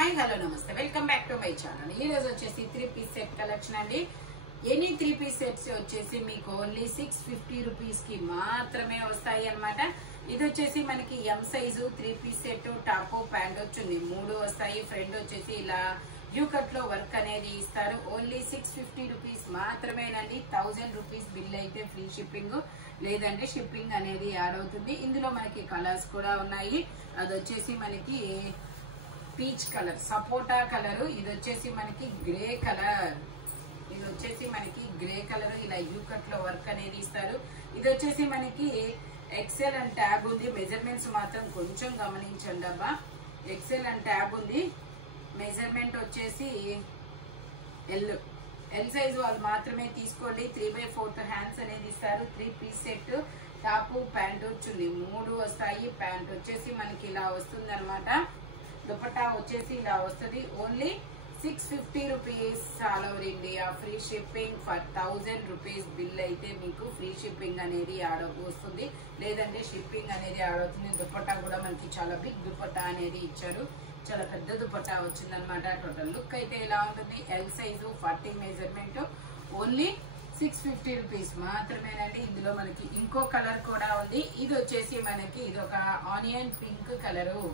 Hi hello నమస్తే welcome back to my channel. ఈ రోజు వచ్చేసి 3 పీస్ సెట్ కలెక్షన్ అండి. ఎనీ 3 పీస్ సెట్స్ వచ్చేసి మీకు ఓన్లీ 650 రూపీస్ కి మాత్రమే వస్తాయి అన్నమాట. ఇది వచ్చేసి మనకి M size 3 piece set, top pant వచ్చింది, 3 వస్తాయి. ఫ్రంట్ వచ్చేసి ఇలా వ్యూ కట్ లో వర్క్ అనేది ఇస్తారు. ఓన్లీ 650 రూపీస్ మాత్రమేనండి. 1000 రూపీస్ బిల్ అయితే ఫ్రీ షిప్పింగ్, లేదంటే షిప్పింగ్ అనేది యాడ్ అవుతుంది. ఇందులో మనకి కలర్స్ కూడా ఉన్నాయి. అది వచ్చేసి మనకి పీచ్ కలర్, సపోటా కలర్, ఇది వచ్చేసి మనకి గ్రే కలర్, ఇది వచ్చేసి మనకి గ్రే కలర్. ఇలా యూ కట్ లో వర్క్ అనేది ఇస్తారు. ఇది వచ్చేసి మనకి ఎక్సెల్ అండ్ ట్యాబ్ ఉంది. మెజర్మెంట్స్ మాత్రం కొంచెం గమనించండి అబ్బా. ఎక్సెల్ అండ్ ట్యాబ్ ఉంది. మెజర్మెంట్ వచ్చేసి ఎల్ సైజ్ వాళ్ళు మాత్రమే తీసుకోండి. 3/4 హ్యాండ్స్ అనేది ఇస్తారు. 3 పీస్ సెట్, టాప్ ప్యాంట్ వచ్చింది, 3 వస్తాయి. ప్యాంట్ వచ్చేసి మనకి ఇలా వస్తుంది అనమాట. దుపట్టా వచ్చేసి ఇలా వస్తుంది. Only 650 rupees all over India free shipping. For 1000 rupees bill అయితే మీకు ఫ్రీ షిప్పింగ్ అనేది యాడ్ వస్తుంది, లేదంటే షిప్పింగ్ అనేది యాడ్ అవుతుంది. దుపట్టా కూడా మనకి చాలా బిగ్ దుపట్టా అనేది ఇచ్చారు. చాలా పెద్ద దుపట్టా వచ్చింది అనమాట. టోటల్ లుక్ అయితే ఇలా ఉంటుంది. L size 40 measurement. Only 650 rupees మాత్రమేనండి. ఇందులో మనకి ఇంకో కలర్ కూడా ఉంది. ఇది వచ్చేసి మనకి ఇది ఒక ఆనియన్ పింక్ కలరు.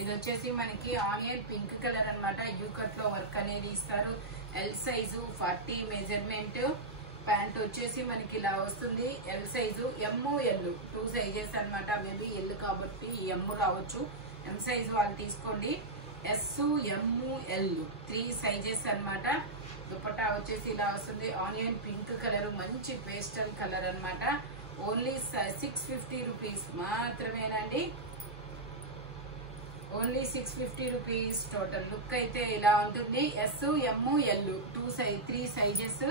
ఇది వచ్చేసి మనకి ఆనియన్ పింక్ కలర్ అనమాట. యూ కట్ లో వర్క్ అనేది ఇస్తారు. L size 40 measurement. ప్యాంట్ వచ్చేసి మనకి ఇలా వస్తుంది. L size, M L 2 sizes అనమాట. మేబీ ఎల్ కాబట్టి ఎమ్ రావచ్చు. ఎం సైజు వాళ్ళు తీసుకోండి. ఎస్, ఎమ్, ఎల్ 3 సైజెస్ అనమాట. దుపట్టా వచ్చేసి ఇలా వస్తుంది. ఆనియన్ పింక్ కలర్, మంచి పేస్టల్ కలర్ అనమాట. ఓన్లీ 650 రూపీస్ మాత్రమేనండి. Only 650 rupees. టోటల్ లుక్ అయితే ఇలా ఉంటుంది. S, M, L 3 sizes.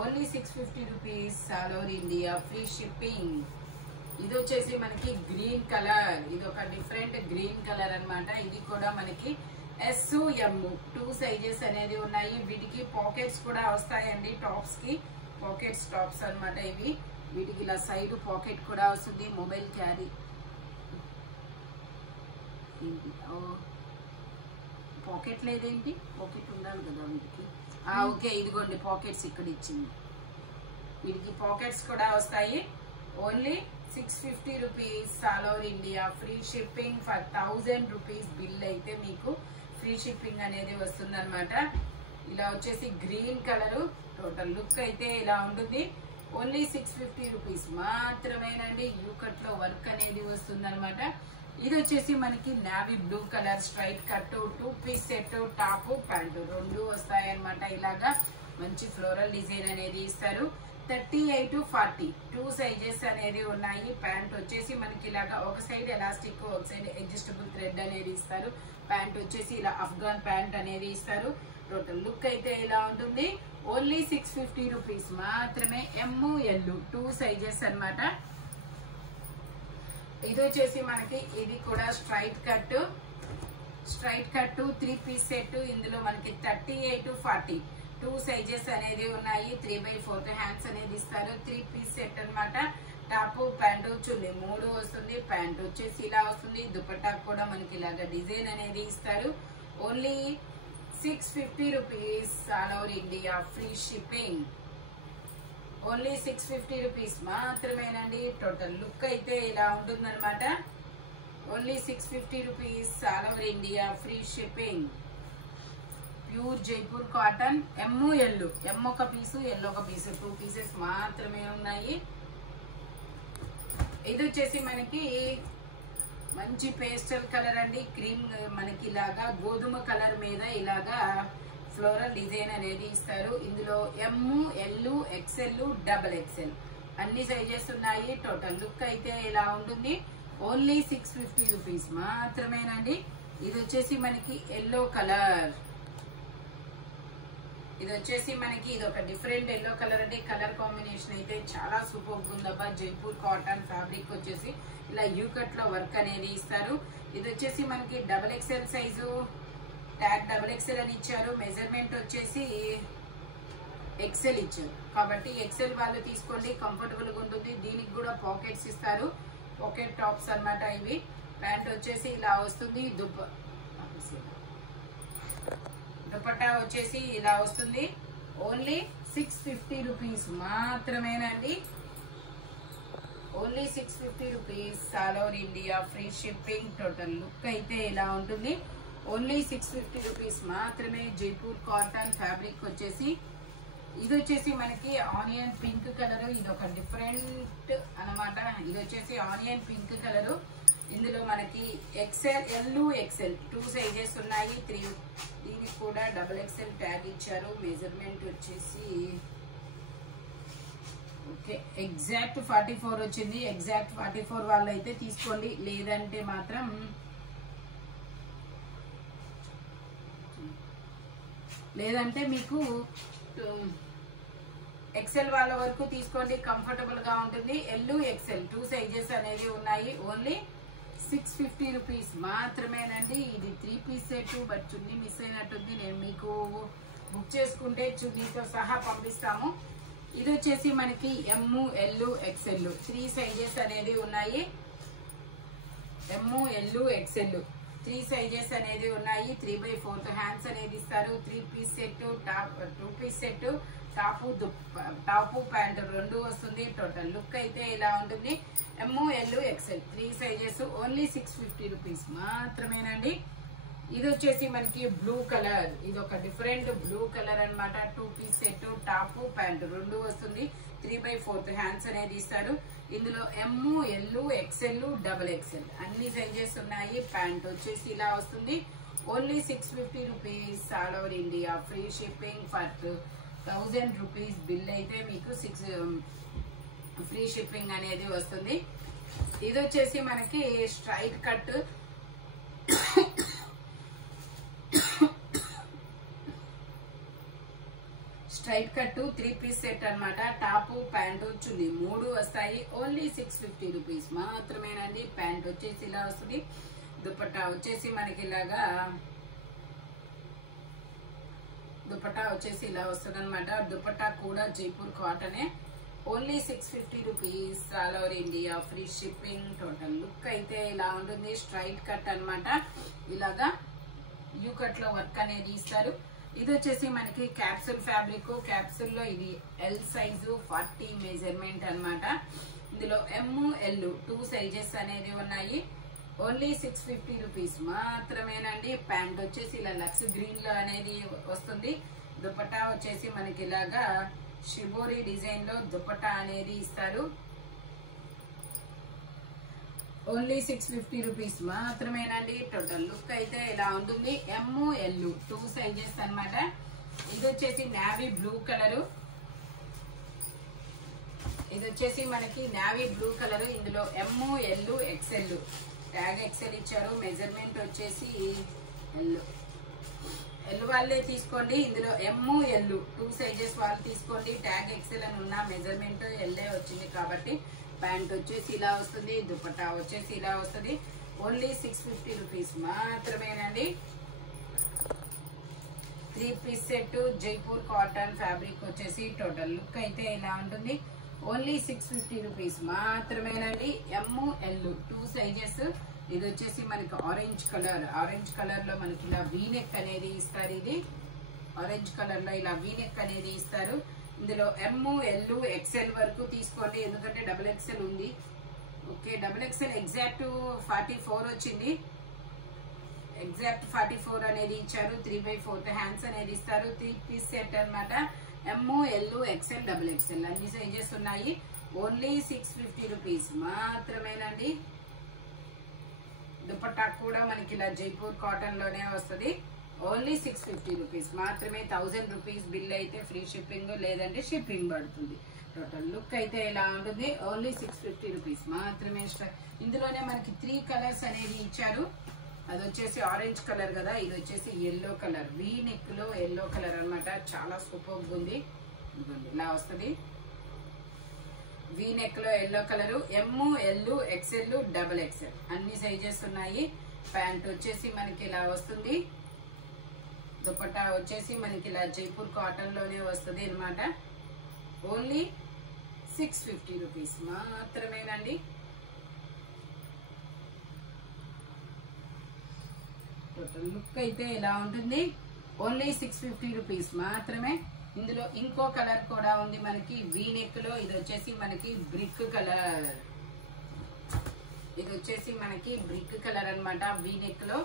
Only 650 rupees all over India free shipping. ఇది వచ్చేసి మనకి గ్రీన్ కలర్. ఇది ఒక డిఫరెంట్ గ్రీన్ కలర్ అనమాట. ఇది కూడా మనకి ఎస్, ఎమ్ 2 సైజెస్ అనేది ఉన్నాయి. వీటికి పాకెట్స్ కూడా వస్తాయండి. టాప్స్ కి పాకెట్స్, టాప్స్ అనమాట ఇవి. వీటికి ఇలా సైడ్ పాకెట్ కూడా వస్తుంది. మొబైల్ క్యారీ, పాకెట్ లేదేంటి? పాకెట్ ఉండాలి కదా వీటికి. ఓకే, ఇదిగోండి పాకెట్స్ ఇక్కడ ఇచ్చింది. వీటికి పాకెట్స్ కూడా వస్తాయి. Only 650 rupees all over India free shipping. For 1000 rupees bill అయితే మీకు ఫ్రీ షిప్పింగ్ అనేది వస్తుంది అనమాట. ఇలా వచ్చేసి గ్రీన్ కలర్. టోటల్ లుక్ అయితే ఇలా ఉంటుంది. ఓన్లీ 650 రూపీస్ మాత్రమేనండి. యూ కట్ లో వర్క్ అనేది వస్తుంది అనమాట. ఇది వచ్చేసి మనకి navy blue colour, straight cut, 2 piece set, top pant 2 వస్తాయి అనమాట. ఇలాగా మంచి ఫ్లోరల్ డిజైన్ అనేది ఇస్తారు. 38, 40 2 సైజెస్ అనేది ఉన్నాయి. ప్యాంట్ వచ్చేసి మనకి ఇలాగా ఒక సైడ్ ఎలాస్టిక్, ఒక సైడ్ అడ్జస్టబుల్ థ్రెడ్ అనేది ఇస్తారు. ప్యాంట్ వచ్చేసి ఇలా అఫ్ఘాన్ ప్యాంట్ అనేది ఇస్తారు. టోటల్ లుక్ అయితే ఇలా ఉంటుంది. ఓన్లీ 650 రూపీస్ మాత్రమే. ఎమ్, ఎల్ 2 సైజెస్ అనమాట. ఇది వచ్చేసి మనకి ఇది కూడా స్ట్రైట్ కట్, 3 పీస్ సెట్. ఇందులో మనకి 38, 40 2 సైజెస్ అనేది ఉన్నాయి. 3/4 హ్యాండ్స్ అనేది ఇస్తారు. 3 పీస్ సెట్ అనమాట. టాప్ ప్యాంటు చున్నీ 3 వస్తుంది. ప్యాంట్ వచ్చేసి ఇలా వస్తుంది. దుపట్టా కూడా మనకి ఇలాగా డిజైన్ అనేది ఇస్తారు. Only 650 rupees all over India free shipping. Only 650 rupees మాత్రమేనండి. టోటల్ లుక్ అయితే ఇలా ఉంటుంది అనమాట. Only 650 rupees all over India free shipping. Pure Jaipur cotton. M, L, M ఒక పీసు, ఎల్ ఒక పీసు, 2 పీసెస్ మాత్రమే ఉన్నాయి. ఇది వచ్చేసి మనకి మంచి పేస్టల్ కలర్ అండి. క్రీమ్, మనకి ఇలాగా గోధుమ కలర్ మీద ఇలాగా ఫ్లోరల్ డిజైన్ అనేది ఇస్తారు. ఇందులో M, L, XL, double XL అన్ని సైజెస్ ఉన్నాయి. టోటల్ లుక్ అయితే ఇలా ఉంటుంది. ఓన్లీ 650 రూపీస్ మాత్రమేనండి. ఇది వచ్చేసి మనకి ఎల్లో కలర్. ఇది వచ్చేసి మనకి ఇది ఒక డిఫరెంట్ ఎల్లో కలర్ అండి. కలర్ కాంబినేషన్ అయితే చాలా సూపర్ ఉందబ్బా. జైపూర్ కాటన్ ఫ్యాబ్రిక్ వచ్చేసి ఇలా యూ కట్ లో వర్క్ అనేది ఇస్తారు. ఇది వచ్చేసి మనకి double XL size, tag double XL అని ఇచ్చారు. మెజర్మెంట్ వచ్చేసి ఎక్సెల్ ఇచ్చారు కాబట్టి ఎక్సెల్ వాళ్ళు తీసుకోండి, కంఫర్టబుల్ గా ఉంటుంది. దీనికి కూడా పాకెట్స్ ఇస్తారు. పాకెట్ టాప్స్ అన్నమాట ఇవి. ప్యాంట్ వచ్చేసి ఇలా వస్తుంది. దుపట్టా వచ్చేసి ఇలా వస్తుంది. ఓన్లీ 650 రూపీస్ మాత్రమేనండి. Only 650 rupees. All over India free shipping. Total look అయితే ఇలా ఉంటుంది. ఓన్లీ 650 రూపీస్ మాత్రమే. జైపూర్ కాటన్ ఫ్యాబ్రిక్ వచ్చేసి ఇది వచ్చేసి మనకి ఆనియన్ పింక్ కలర్. ఇది ఒక డిఫరెంట్ అన్నమాట. ఇది వచ్చేసి ఆనియన్ పింక్ కలర్. ఇందులో మనకి ఎక్సెల్, ఎల్, ఎక్సెల్ 2 సైజెస్ ఉన్నాయి. 3 దీనికి కూడా XXL ట్యాగ్ ఇచ్చారు. మెజర్మెంట్ వచ్చేసి ఓకే ఎగ్జాక్ట్ 44 వచ్చింది. ఎగ్జాక్ట్ 44 వాళ్ళు అయితే తీసుకోండి, లేదంటే మాత్రం మీకు ఎక్సెల్ వాళ్ళ వరకు తీసుకోండి, కంఫర్టబుల్ గా ఉంటుంది. ఎల్, ఎక్సెల్ 2 సైజెస్ అనేది ఉన్నాయి. ఓన్లీ 650 రూపీస్ మాత్రమేనండి. ఇది 3 piece set. But chunni miss అయినట్టుంది. నేను మీకు బుక్ చేసుకుంటే చున్నీతో సహా పంపిస్తాము. ఇది వచ్చేసి మనకి ఎమ్, ఎల్, ఎక్సెల్ 3 సైజెస్ అనేది ఉన్నాయి. ఎమ్, ఎల్, ఎక్సెల్ 3 సైజెస్ అనేది ఉన్నాయి. 3/4 హ్యాండ్స్ అనేది ఇస్తారు. 3 piece set, 2 piece set, top pant 2 వస్తుంది. టోటల్ లుక్ అయితే ఇలా ఉంటుంది. M, L, XL 3 sizes. Only 650 rupees మాత్రమేనండి. ఇది వచ్చేసి మనకి బ్లూ కలర్. ఇది ఒక డిఫరెంట్ బ్లూ కలర్ అన్నమాట. 2 పీస్ సెట్, టాప్ ప్యాంట్ 2 వస్తుంది. 3/4 హ్యాండ్స్ అనేది ఇస్తారు. ఇందులో ఎమ్, ఎల్, ఎక్సెల్, XXL అన్ని సైజెస్ ఉన్నాయి. ప్యాంట్ వచ్చేసి ఇలా వస్తుంది. Only 650 rupees. All over India free shipping. For 1000 rupees bill అయితే మీకు 6 ఫ్రీ షిప్పింగ్ అనేది వస్తుంది. ఇది వచ్చేసి మనకి straight cut. Straight cut 3 piece set అన్నమాట. టాప్ ప్యాంటు చున్నీ 3 వస్తాయి. ఓన్లీ 650 రూపీస్ మాత్రమేనండి. ప్యాంట్ వచ్చేసి ఇలా వస్తుంది. దుపట్టా వచ్చేసి మనకి ఇలాగా దుపట్టా వచ్చేసి ఇలా వస్తుంది అనమాట. దుపట్టా కూడా జైపూర్ కాటనే. Only 650 rupees. All over India free shipping. Total look అయితే ఇలా ఉంటుంది. స్ట్రైట్ కట్ అన్నమాట. ఇలాగా యూ కట్ లో వర్క్ అనేది ఇస్తారు. ఇది వచ్చేసి మనకి క్యాప్సూల్ ఫ్యాబ్రిక్. క్యాప్సూల్ లో ఇది ఎల్ సైజు 40 మెజర్మెంట్ అన్నమాట. ఇందులో ఎమ్, ఎల్ 2 సైజెస్ అనేది ఉన్నాయి. ఓన్లీ 650 రూపీస్ మాత్రమేనండి. ప్యాంట్ వచ్చేసి ఇలా లక్స్ గ్రీన్ లో అనేది వస్తుంది. దుపట్టా వచ్చేసి మనకి ఇలాగా షిబోరి డిజైన్ లో దుపట్టా అనేది ఇస్తారు. ఓన్లీ 650 రూపీస్ మాత్రమేనండి. టోటల్ లుక్ అయితే ఇలా ఉంటుంది. ఎమ్, ఎల్ 2 సైజెస్ అన్నమాట. ఇది వచ్చేసి నావీ బ్లూ కలర్. ఇది వచ్చేసి మనకి నావీ బ్లూ కలర్. ఇందులో M, L, XL tag XL ఇచ్చారు. మెజర్మెంట్ వచ్చేసి ఎల్ వాళ్ళే తీసుకోండి. ఇందులో ఎమ్, ఎల్ 2 సైజెస్ వాళ్ళు తీసుకోండి. ట్యాగ్ XL అని ఉన్న మెజర్మెంట్ ఎల్లే వచ్చింది కాబట్టి ప్యాంట్ వచ్చేసి ఇలా వస్తుంది. దుపట్టా వచ్చేసి ఇలా వస్తుంది. ఓన్లీ 650 రూపీస్ మాత్రమేనండి. 3 piece set Jaipur cotton fabric వచ్చేసి టోటల్ లుక్ అయితే ఇలా ఉంటుంది. ఓన్లీ 650 రూపీస్ మాత్రమేనండి. M, L 2 sizes. ఇది వచ్చేసి మనకి ఆరెంజ్ కలర్. ఆరెంజ్ కలర్ లో మనకి ఇలా వీనెక్ అనేది ఇస్తారు. ఇది ఆరెంజ్ కలర్ లో ఇలా వీనెక్ అనేది ఇస్తారు. ఇందులో ఎమ్, ఎల్, ఎక్సెల్ వరకు తీసుకోండి, ఎందుకంటే XXL ఉంది. ఓకే XXL ఎగ్జాక్ట్ 44 వచ్చింది. ఎగ్జాక్ట్ 44 అనేది ఇచ్చారు. 3/4 హ్యాండ్స్ అనేది ఇస్తారు. 3 పీస్ సెట్ అన్నమాట. ఎమ్, ఎల్, ఎక్సెల్, XXL అన్ని సైజెస్ ఉన్నాయి. ఓన్లీ 650 రూపీస్ మాత్రమేనండి. దుపట్టా కూడా మనకి ఇలా జైపూర్ కాటన్ లోనే వస్తుంది. ఓన్లీ 650 రూపీస్ మాత్రమే. 1000 రూపీస్ బిల్ అయితే ఫ్రీ షిప్పింగ్, లేదంటే షిప్పింగ్ పడుతుంది. టోటల్ లుక్ అయితే ఇలా ఉంటుంది. ఓన్లీ 650 రూపీస్ మాత్రమే. ఇందులోనే మనకి 3 కలర్స్ అనేది ఇచ్చారు. అది వచ్చేసి ఆరెంజ్ కలర్ కదా, ఇది వచ్చేసి ఎల్లో కలర్. వీ నెక్ లో ఎల్లో కలర్ అన్నమాట. చాలా సూపర్ ఉంది. ఇలా వస్తుంది. వీ నెక్ లో ఎల్లో కలర్. ఎమ్, ఎల్, ఎక్సెల్, XXL అన్ని సైజెస్ ఉన్నాయి. ప్యాంట్ వచ్చేసి మనకి ఇలా వస్తుంది. దుపట్టా వచ్చేసి మనకి ఇలా జైపూర్ కాటన్ లోనే వస్తుంది అన్నమాట. ఓన్లీ 650 రూపీస్ మాత్రమేనండి. టోటల్ లుక్ అయితే ఇలా ఉంటుంది. ఓన్లీ 650 రూపీస్ మాత్రమే. ఇందులో ఇంకో కలర్ కూడా ఉంది మనకి వీ నెక్ లో. ఇది వచ్చేసి మనకి బ్రిక్ కలర్. ఇది వచ్చేసి మనకి బ్రిక్ కలర్ అన్నమాట వీ నెక్ లో.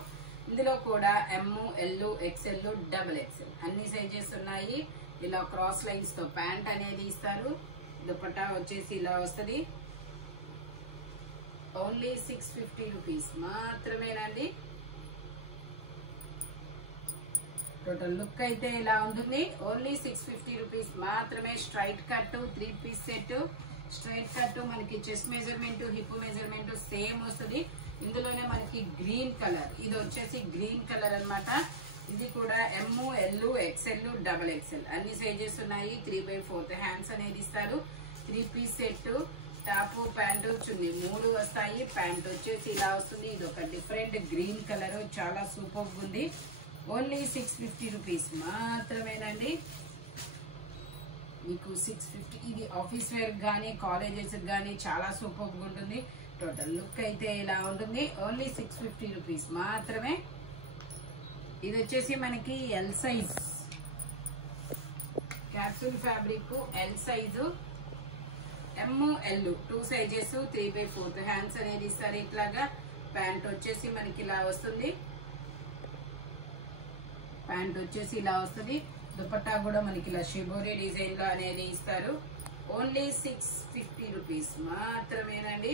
ఇందులో కూడా M, L, XL, double XL అన్ని సైజెస్ ఉన్నాయి. ఇలా క్రాస్ లైన్స్ తో ప్యాంట్ అనేది ఇస్తారు. దుపట్టా వచ్చేసి ఇలా వస్తుంది. ఓన్లీ 650 రూపీస్ మాత్రమేనండి. టోటల్ లుక్ అయితే ఇలా ఉంటుంది. ఓన్లీ 650 రూపీస్ మాత్రమే. Straight cut 3 piece set. Straight cut మనకి chest measurement, hip measurement same వస్తుంది. ఇందులోనే మనకి గ్రీన్ కలర్. ఇది వచ్చేసి గ్రీన్ కలర్ అన్నమాట. ఇది కూడా M, L, XL, double XL అన్ని సైజెస్ ఉన్నాయి. 3/4 హ్యాండ్స్ అనేది ఇస్తారు. 3 piece set. Top, pant, chunni 3 వస్తాయి. ప్యాంట్ వచ్చేసి ఇలా వస్తుంది. ఇది ఒక డిఫరెంట్ గ్రీన్ కలర్, చాలా సూపర్ ఉంది. ఓన్లీ 650 రూపీస్ మాత్రమేనండి. మీకు 650. ఇది ఆఫీస్ వేర్ కానీ కాలేజెస్ కానీ చాలా సూపర్ ఉంటుంది. టోటల్ లుక్ అయితే ఇలా ఉంటుంది. ఓన్లీ 650 రూపీస్ మాత్రమే. ఇది వచ్చేసి మనకి L size capsule fabric. L size, M, L 2 sizes. 3/4 hands అనేది ఇస్తారు. ఇట్లాగా ప్యాంట్ వచ్చేసి మనకి ఇలా వస్తుంది. ప్యాంట్ వచ్చేసి ఇలా వస్తుంది. దుపట్టా కూడా మనకి ఇలా షిబోరి డిజైన్ లో అనేది ఇస్తారు. ఓన్లీ 650 రూపీస్ మాత్రమేనండి.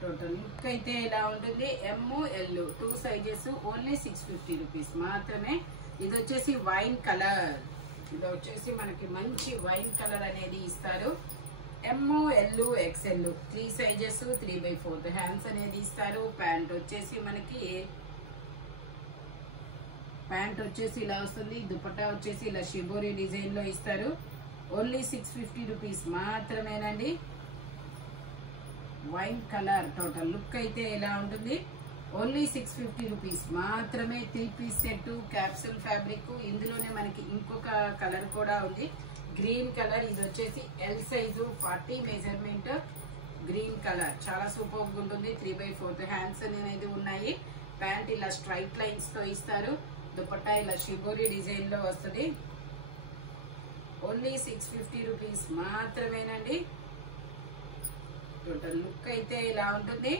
టోటల్ లుక్ అయితే ఇలా ఉంటుంది. M, L 2 sizes. Only 650 rupees మాత్రమే. ఇది వచ్చేసి వైన్ కలర్. ఇది వచ్చేసి మనకి మంచి వైన్ కలర్ అనేది ఇస్తారు. ఎమ్, ఎల్, ఎక్స్ఎల్ 3 సైజెస్. 3/4 హ్యాండ్స్ అనేది ఇస్తారు. ప్యాంట్ వచ్చేసి మనకి ప్యాంట్ వచ్చేసి ఇలా వస్తుంది. దుపట్టా వచ్చేసి ఇలా షిబోరి డిజైన్ లో ఇస్తారు. ఓన్లీ 650 రూపీస్ మాత్రమేనండి. Wine colour. టోటల్ లుక్ అయితే ఇలా ఉంటుంది. ఓన్లీ 650 రూపీస్ మాత్రమే. 3 పీస్ సెట్ క్యాప్సూల్ ఫ్యాబ్రిక్. ఇందులోనే మనకి ఇంకొక కలర్ కూడా ఉంది, గ్రీన్ కలర్. ఇది వచ్చేసి L size 40 measurement. Green colour చాలా సూపర్ ఉంటుంది. 3/4 హ్యాండ్స్ అనేది ఉన్నాయి. ప్యాంట్ ఇలా స్ట్రైట్ లైన్స్ తో ఇస్తారు. దుపట్టా ఇలా షిబోరి డిజైన్ లో వస్తుంది. ఓన్లీ 650 రూపీస్ మాత్రమేనండి. టోటల్ లుక్ అయితే ఇలా ఉంటుంది.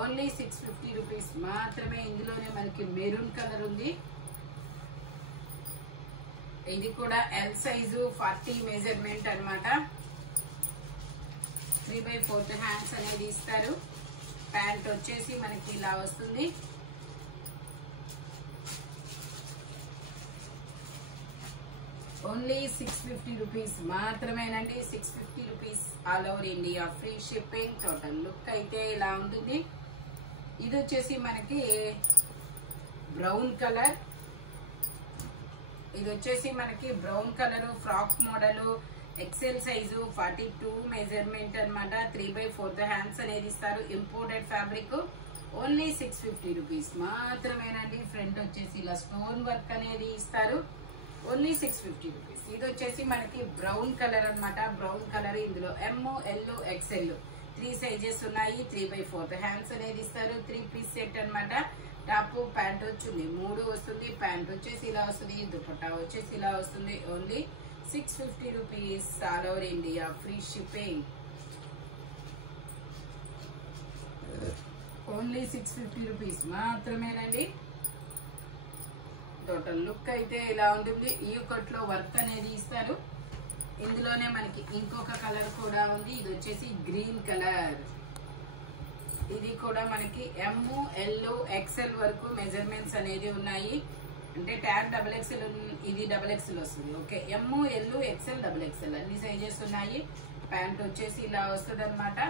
ఓన్లీ 650 రూపీస్ మాత్రమే. ఇందులోనే మనకి మెరూన్ కలర్ ఉంది. ఇది కూడా ఎల్ సైజు 40 మెజర్మెంట్ అన్నమాట. 3/4 హ్యాండ్స్ అనేది ఇస్తారు. ప్యాంట్ వచ్చేసి మనకి ఇలా వస్తుంది. ఓన్లీ 650 రూపీస్ మాత్రమేనండి. 650 rupees all over India free shipping. Total look అయితే ఇలా ఉంటుంది. ఇది వచ్చేసి మనకి బ్రౌన్ కలర్. ఇది వచ్చేసి మనకి brown colour frock model. XL size 42 measurement అన్నమాట. 3/4 హ్యాండ్స్ అనేది ఇస్తారు. Imported fabric. ఓన్లీ 650 రూపీస్ మాత్రమేనండి. ఫ్రంట్ వచ్చేసి ఇలా స్టోన్ వర్క్ అనేది ఇస్తారు. Only 650 rupees. ఇది వచ్చేసి మనకి బ్రౌన్ కలర్ అన్నమాట. Brown colour. ఇందులో ఎమ్, ఎల్, ఎక్స్ఎల్ 3 సైజెస్ ఉన్నాయి. 3/4 హ్యాండ్స్ అనేది ఇస్తారు. 3 పీస్ సెట్ అన్నమాట. టాప్, ప్యాంట్ వచ్చింది 3 వస్తుంది. ప్యాంట్ వచ్చేసి ఇలా వస్తుంది. దుపట్టా వచ్చేసి ఇలా వస్తుంది. Only 650 rupees all over India free shipping. Only 650 rupees మాత్రమేనండి. టోటల్ లుక్ అయితే ఇలా ఉంటుంది. ఈ కట్లో వర్క్ అనేది ఇస్తారు. ఇందులోనే మనకి ఇంకొక కలర్ కూడా ఉంది. ఇది వచ్చేసి గ్రీన్ కలర్. ఇది కూడా మనకి ఎమ్, ఎల్, ఎక్స్ఎల్ వరకు మెజర్మెంట్స్ అనేది ఉన్నాయి. అంటే ట్యాగ్ డబుల్ ఎక్స్ఎల్, ఇది డబుల్ ఎక్స్ఎల్ వస్తుంది. Okay, M, L, XL, double XL అన్ని సైజెస్ ఉన్నాయి. ప్యాంట్ వచ్చేసి ఇలా వస్తుంది అనమాట.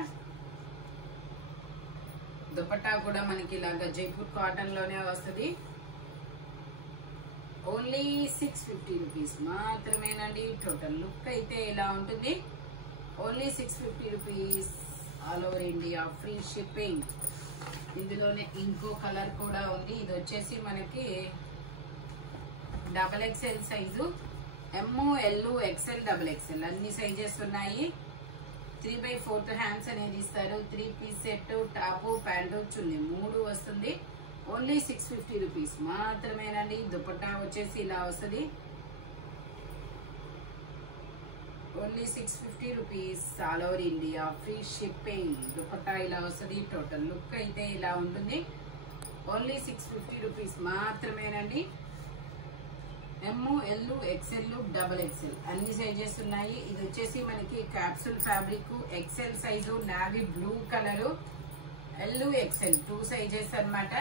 దుపట్టా కూడా మనకి ఇలాగా జైపూర్ కాటన్ లోనే వస్తుంది. ఓన్లీ 650 రూపీస్ మాత్రమేనండి. టోటల్ లుక్ అయితే ఇలా ఉంటుంది. Only 650 rupees all over India free shipping. ఇందులోనే ఇంకో కలర్ కూడా ఉంది. ఇది వచ్చేసి మనకి double XL size. M, L, XL, double XL అన్ని సైజెస్ ఉన్నాయి. 3/4 హ్యాండ్స్ అనేది ఇస్తారు. 3 piece set top pant chunni 3 వస్తుంది. ఓన్లీ 650 రూపీస్ మాత్రమేనండి. దుపట్టా వచ్చేసి ఇలా వస్తుంది. Only 650 rupees all over India free shipping. Dupatta ఇలా వస్తుంది. టోటల్ లుక్ అయితే ఇలా ఉంటుంది. ఓన్లీ 650 రూపీస్ మాత్రమేనండి. ఎమ్, ఎల్, ఎక్స్ఎల్, XXL అన్ని సైజెస్ ఉన్నాయి. ఇది వచ్చేసి మనకి capsule fabric, XL size, navy blue colour, L, XL 2 sizes అన్నమాట.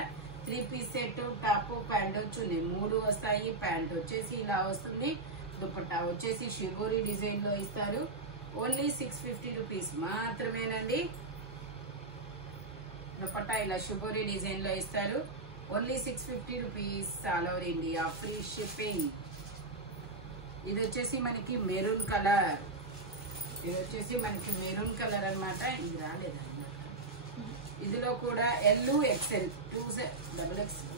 3 piece set top pant chunni 3 వస్తాయి. ప్యాంట్ వచ్చేసి ఇలా వస్తుంది. దుపట్టా వచ్చేసి షిబోరి డిజైన్ లో ఇస్తారు. ఓన్లీ 650 రూపీస్ మాత్రమేనండి. దుపట్టా ఇలా షిబోరి డిజైన్ లో ఇస్తారు. Only 650 rupees all over India free shipping. ఇది వచ్చేసి మనకి మెరూన్ కలర్. ఇది వచ్చేసి మనకి మెరూన్ కలర్ అన్నమాట. ఇది రాలేదన్నమాట. ఇందులో కూడా ఎల్, XL 2XXL.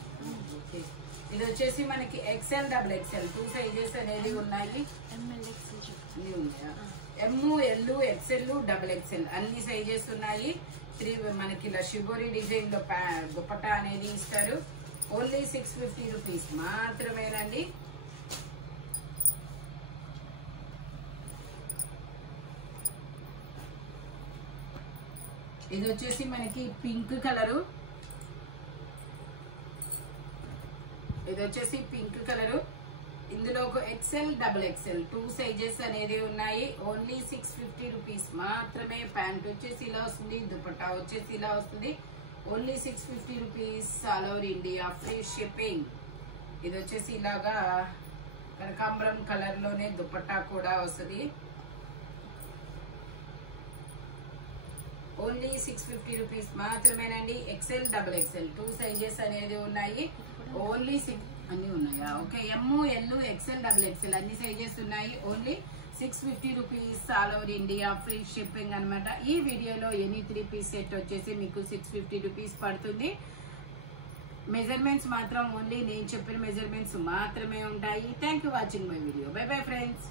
ఓకే, ఇది వచ్చేసి మనకి XL, XXL 2 సైజెస్ అనేది ఉన్నాయి. అన్ని ఉన్నాయా? ఎమ్, ఎల్, XL, XXL అన్ని సైజెస్ ఉన్నాయి. 3 మనకి ఇలా షిబోరి డిజైన్ లో దుపట్టా అనేది ఇస్తారు. ఓన్లీ 650 రూపీస్ మాత్రమేనండి. ఇది వచ్చేసి మనకి పింక్ కలరు. ఇది వచ్చేసి పింక్ కలరు. ఇందులో ఒక XL, XXL 2 సైజెస్ అనేది ఉన్నాయి. ఓన్లీ 650 రూపీస్ మాత్రమే. ప్యాంట్ వచ్చేసి ఇలా వస్తుంది. దుపట్టా వచ్చేసి ఇలా వస్తుంది. Only 650 rupees all over India free shipping. ఇది వచ్చేసి ఇలాగా కనకాంబరం కలర్ లోనే దుపట్టా కూడా వస్తుంది. ఓన్లీ 650 రూపీస్ మాత్రమేనండి. XL, XXL 2 సైజెస్ అనేది ఉన్నాయి. ఓన్లీ అన్ని ఉన్నాయా? Okay, M, L, XL, XXL అన్ని సైజెస్ ఉన్నాయి. Only 650 rupees all over India free shipping అనమాట. ఈ వీడియోలో ఎనీ 3 పీస్ సెట్ వచ్చేసి మీకు 650 రూపీస్ పడుతుంది. మెజర్మెంట్స్ మాత్రం ఓన్లీ నేను చెప్పిన మెజర్మెంట్స్ మాత్రమే ఉంటాయి. Thank you watching my video. By bye friends.